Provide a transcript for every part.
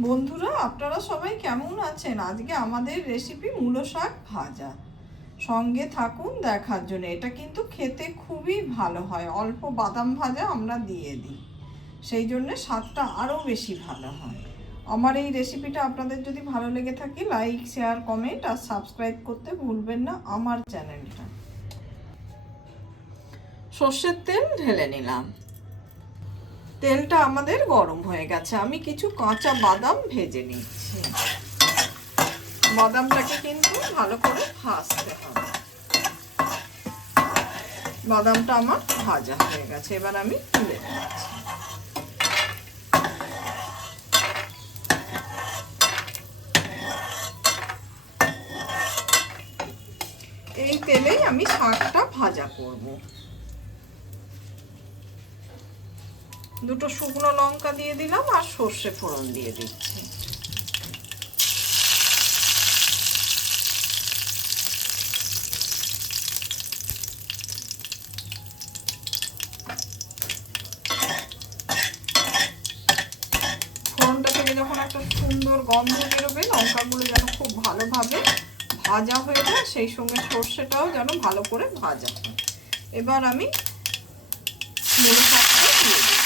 বন্ধুরা, আপনারা সবাই কেমন আছেন? আজকে আমাদের রেসিপি মূলো শাক ভাজা। সঙ্গে থাকুন দেখার জন্য। এটা কিন্তু খেতে খুবই ভালো হয়। অল্প বাদাম ভাজা আমরা দিয়ে দিই, সেই জন্য স্বাদটা আরও বেশি ভালো হয়। আমার এই রেসিপিটা আপনাদের যদি ভালো লেগে থাকে, লাইক, শেয়ার, কমেন্ট আর সাবস্ক্রাইব করতে ভুলবেন না আমার চ্যানেলটা। সর্ষের তেল ঢেলে নিলাম। তেলটা আমাদের গরম হয়ে গেছে। আমি কিছু কাঁচা বাদাম ভেজে নিচ্ছি। বাদামটাকে কিন্তু ভালো করে ভাজতে হবে। বাদামটা আমার ভাজা হয়ে গেছে, এবার আমি তুলে নিচ্ছি। এই তেলেই আমি শাকটা ভাজা করব। দুটো শুকনো লঙ্কা দিয়ে দিলাম আর সর্ষে ফোড়ন দিয়ে দিচ্ছি। ফোড়নটা থেকে যখন একটা সুন্দর গন্ধ বেরোবে, লঙ্কাগুলো যেন খুব ভালোভাবে ভাজা হয়ে যায়, সেই সঙ্গে সর্ষেটাও যেন ভালো করে ভাজা হয়। এবার আমি মূলো শাকটা দিয়ে দিই।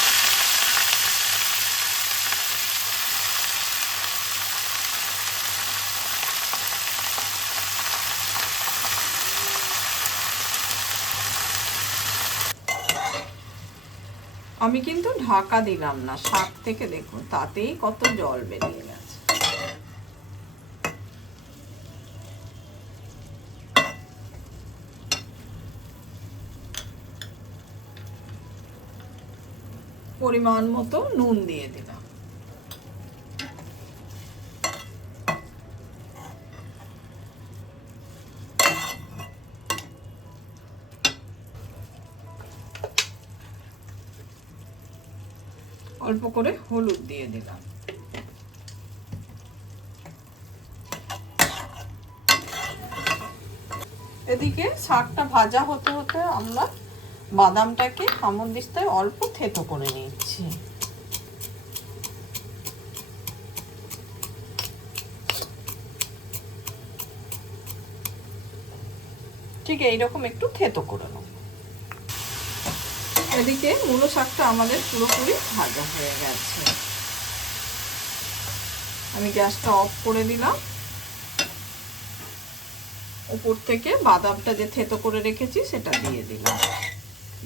আমি কিন্তু ঢাকা দিলাম না, শাক থেকে দেখুন তাতেই কত জল বেরিয়ে গেছে। পরিমাণ মতো নুন দিয়ে দিলাম। অল্প করে হলুদ দিয়ে দিলাম। এদিকে শাকটা ভাজা হতে হতে আমরা বাদামটাকে হামানদিস্তায় অল্প থেতো করে নিচ্ছি। ঠিক এইরকম একটু থেতো করে নেব। এদিকে মূলো শাকটা আমাদের পুরোপুরি ভাজা হয়ে গেছে। আমি গ্যাসটা অফ করে দিলাম। উপর থেকে বাদামটা যে থেতো করে রেখেছি সেটা দিয়ে দিলাম।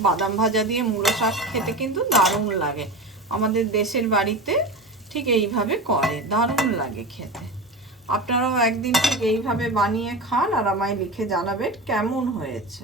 বাদাম ভাজা দিয়ে মূলো শাক খেতে কিন্তু দারুণ লাগে। আমাদের দেশের বাড়িতে ঠিক এইভাবে করে, দারুণ লাগে খেতে। আপনারাও একদিন ঠিক এইভাবে বানিয়ে খান আর আমায় লিখে জানাবেন কেমন হয়েছে।